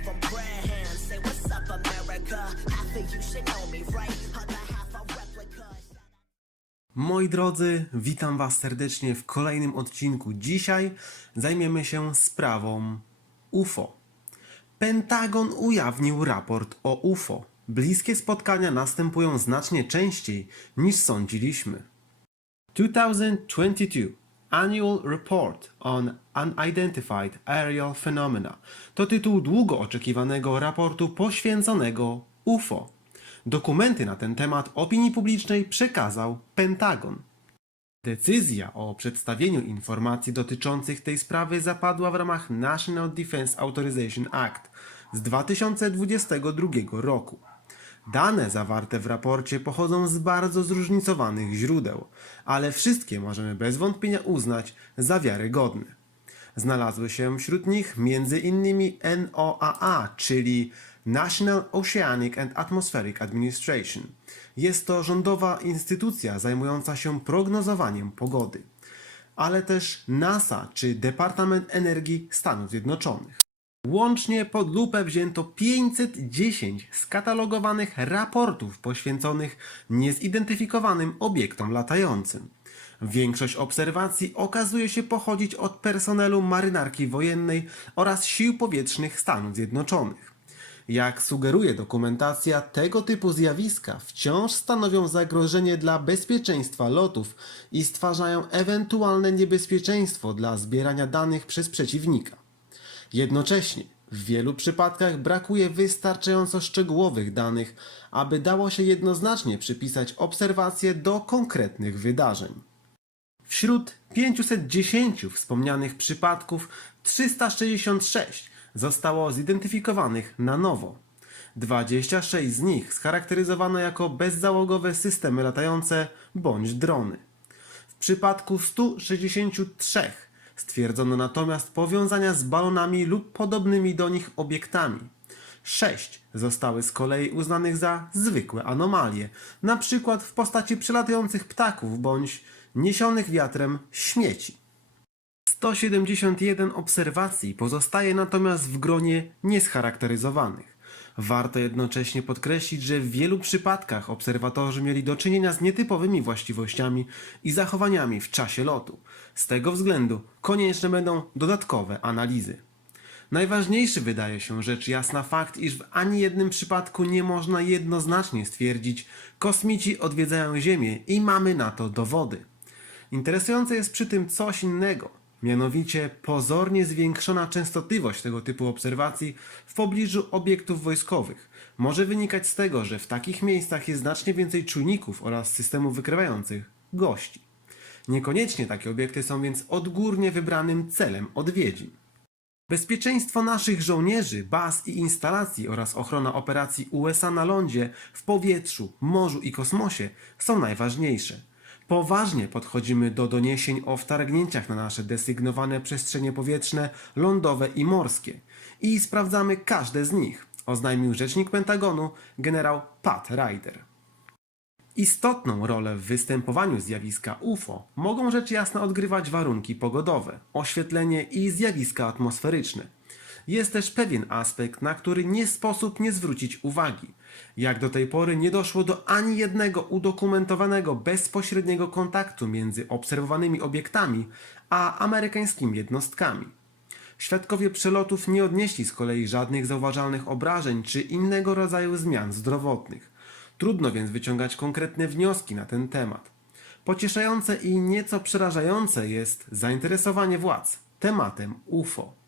Say what's up, America. You should know me, right? Replica. Moi drodzy, witam Was serdecznie w kolejnym odcinku. Dzisiaj zajmiemy się sprawą UFO. Pentagon ujawnił raport o UFO. Bliskie spotkania następują znacznie częściej niż sądziliśmy. 2022 Annual Report on Unidentified Aerial Phenomena to tytuł długo oczekiwanego raportu poświęconego UFO. Dokumenty na ten temat opinii publicznej przekazał Pentagon. Decyzja o przedstawieniu informacji dotyczących tej sprawy zapadła w ramach National Defense Authorization Act z 2022 roku. Dane zawarte w raporcie pochodzą z bardzo zróżnicowanych źródeł, ale wszystkie możemy bez wątpienia uznać za wiarygodne. Znalazły się wśród nich m.in. NOAA, czyli National Oceanic and Atmospheric Administration. Jest to rządowa instytucja zajmująca się prognozowaniem pogody, ale też NASA czy Departament Energii Stanów Zjednoczonych. Łącznie pod lupę wzięto 510 skatalogowanych raportów poświęconych niezidentyfikowanym obiektom latającym. Większość obserwacji okazuje się pochodzić od personelu marynarki wojennej oraz sił powietrznych Stanów Zjednoczonych. Jak sugeruje dokumentacja, tego typu zjawiska wciąż stanowią zagrożenie dla bezpieczeństwa lotów i stwarzają ewentualne niebezpieczeństwo dla zbierania danych przez przeciwnika. Jednocześnie w wielu przypadkach brakuje wystarczająco szczegółowych danych, aby dało się jednoznacznie przypisać obserwacje do konkretnych wydarzeń. Wśród 510 wspomnianych przypadków 366 zostało zidentyfikowanych na nowo. 26 z nich scharakteryzowano jako bezzałogowe systemy latające bądź drony. W przypadku 163 stwierdzono natomiast powiązania z balonami lub podobnymi do nich obiektami. Sześć zostały z kolei uznanych za zwykłe anomalie, przykład w postaci przelatujących ptaków bądź niesionych wiatrem śmieci. 171 obserwacji pozostaje natomiast w gronie niescharakteryzowanych. Warto jednocześnie podkreślić, że w wielu przypadkach obserwatorzy mieli do czynienia z nietypowymi właściwościami i zachowaniami w czasie lotu. Z tego względu konieczne będą dodatkowe analizy. Najważniejszy wydaje się rzecz jasna fakt, iż w ani jednym przypadku nie można jednoznacznie stwierdzić, kosmici odwiedzają Ziemię i mamy na to dowody. Interesujące jest przy tym coś innego, mianowicie pozornie zwiększona częstotliwość tego typu obserwacji w pobliżu obiektów wojskowych. Może wynikać z tego, że w takich miejscach jest znacznie więcej czujników oraz systemów wykrywających gości. Niekoniecznie takie obiekty są więc odgórnie wybranym celem odwiedzin. Bezpieczeństwo naszych żołnierzy, baz i instalacji oraz ochrona operacji USA na lądzie, w powietrzu, morzu i kosmosie są najważniejsze. Poważnie podchodzimy do doniesień o wtargnięciach na nasze desygnowane przestrzenie powietrzne, lądowe i morskie i sprawdzamy każde z nich, oznajmił rzecznik Pentagonu generał Pat Ryder. Istotną rolę w występowaniu zjawiska UFO mogą rzecz jasna odgrywać warunki pogodowe, oświetlenie i zjawiska atmosferyczne. Jest też pewien aspekt, na który nie sposób nie zwrócić uwagi. Jak do tej pory nie doszło do ani jednego udokumentowanego bezpośredniego kontaktu między obserwowanymi obiektami a amerykańskimi jednostkami. Świadkowie przelotów nie odnieśli z kolei żadnych zauważalnych obrażeń czy innego rodzaju zmian zdrowotnych. Trudno więc wyciągać konkretne wnioski na ten temat. Pocieszające i nieco przerażające jest zainteresowanie władz tematem UFO.